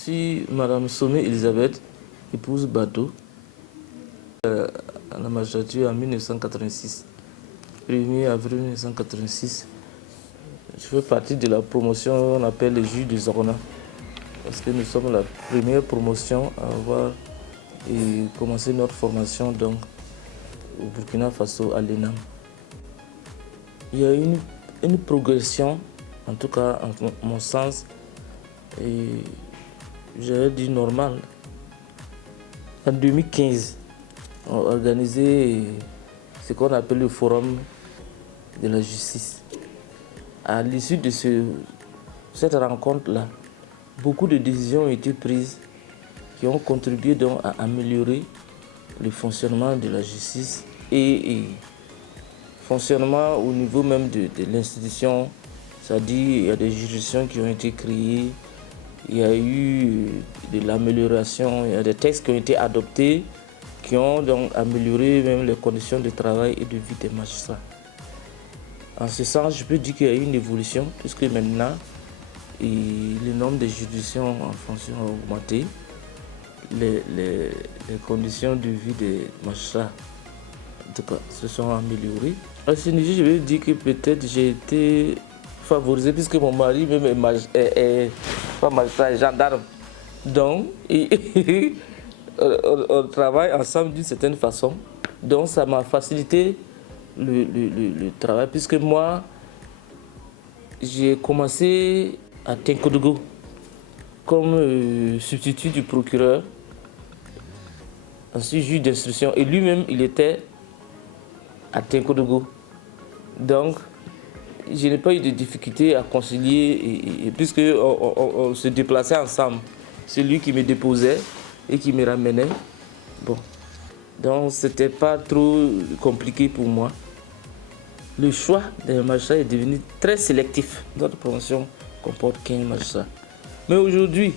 suis Madame Somé Elisabeth, épouse Bateau, à la magistrature en 1986, 1er avril 1986. Je fais partie de la promotion qu'on appelle les juges de Zorna, parce que nous sommes la première promotion à avoir commencé notre formation donc, au Burkina Faso, à l'ENAM. Il y a une progression, en tout cas en mon sens, et j'aurais dit normal. En 2015, on a organisé ce qu'on appelle le forum de la justice. À l'issue de cette rencontre-là, beaucoup de décisions ont été prises qui ont contribué donc à améliorer le fonctionnement de la justice et fonctionnement au niveau même de l'institution. C'est-à-dire il y a des juridictions qui ont été créées, il y a eu de l'amélioration, il y a des textes qui ont été adoptés qui ont donc amélioré même les conditions de travail et de vie des magistrats. En ce sens, je peux dire qu'il y a eu une évolution, puisque maintenant, le nombre de juridictions en fonction a augmenté, les conditions de vie des magistrats en tout cas, se sont améliorées. À ce niveau, je vais dire que peut-être j'ai été favorisé, puisque mon mari même est pas magistrat, est gendarme. Donc, on travaille ensemble d'une certaine façon. Donc, ça m'a facilité le travail, puisque moi, j'ai commencé à Tinkodougou comme substitut du procureur, ensuite juge d'instruction, et lui-même, il était à Tinkodougou. Donc, je n'ai pas eu de difficulté à concilier, puisque on se déplaçait ensemble. C'est lui qui me déposait et qui me ramenait. Bon. Donc, c'était pas trop compliqué pour moi. Le choix des magistrats est devenu très sélectif. Notre promotion comporte 15 magistrats. Mais aujourd'hui,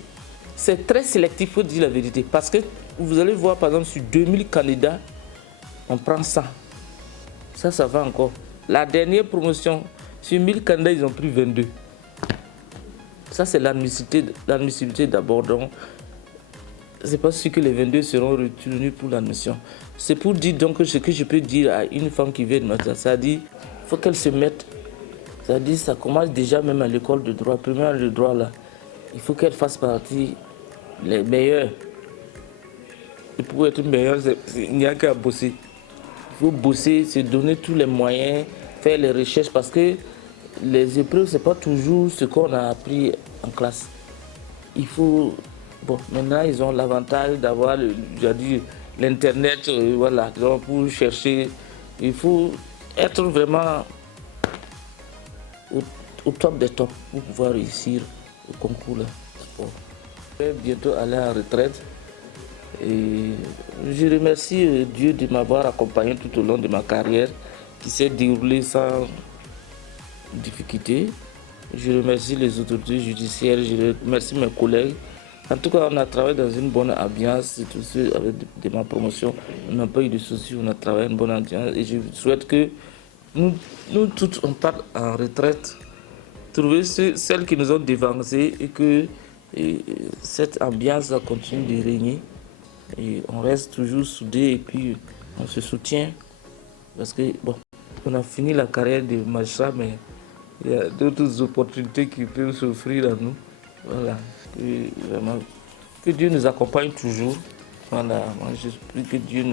c'est très sélectif, il faut dire la vérité. Parce que vous allez voir, par exemple, sur 2000 candidats, on prend 100. Ça va encore. La dernière promotion, sur 1000 candidats, ils ont pris 22. Ça, c'est l'admissibilité d'abord. Donc, c'est pas sûr que les 22 seront retenus pour l'admission. C'est pour dire donc ce que je peux dire à une femme qui vient de matin. C'est-à-dire, il faut qu'elle se mette. C'est-à-dire, ça commence déjà même à l'école de droit, primaire de droit là. Il faut qu'elle fasse partie les meilleurs. Et pour être meilleur, il n'y a qu'à bosser. Il faut bosser, se donner tous les moyens, faire les recherches, parce que les épreuves, ce n'est pas toujours ce qu'on a appris en classe. Il faut... Bon, maintenant, ils ont l'avantage d'avoir, l'Internet, voilà, donc pour chercher. Il faut être vraiment au top des tops pour pouvoir réussir au concours là. Je vais bientôt aller en retraite. Et je remercie Dieu de m'avoir accompagné tout au long de ma carrière qui s'est déroulée sans difficulté. Je remercie les autorités judiciaires, je remercie mes collègues. En tout cas, on a travaillé dans une bonne ambiance, tous ceux avec de ma promotion, on n'a pas eu de soucis, on a travaillé dans une bonne ambiance et je souhaite que nous tous, on parte en retraite, trouver celles qui nous ont dévancés et que cette ambiance continue de régner. Et on reste toujours soudés et puis on se soutient parce que bon, on a fini la carrière de magistrat, mais il y a d'autres opportunités qui peuvent s'offrir à nous. Voilà, vraiment, que Dieu nous accompagne toujours. Voilà, moi je prie que Dieu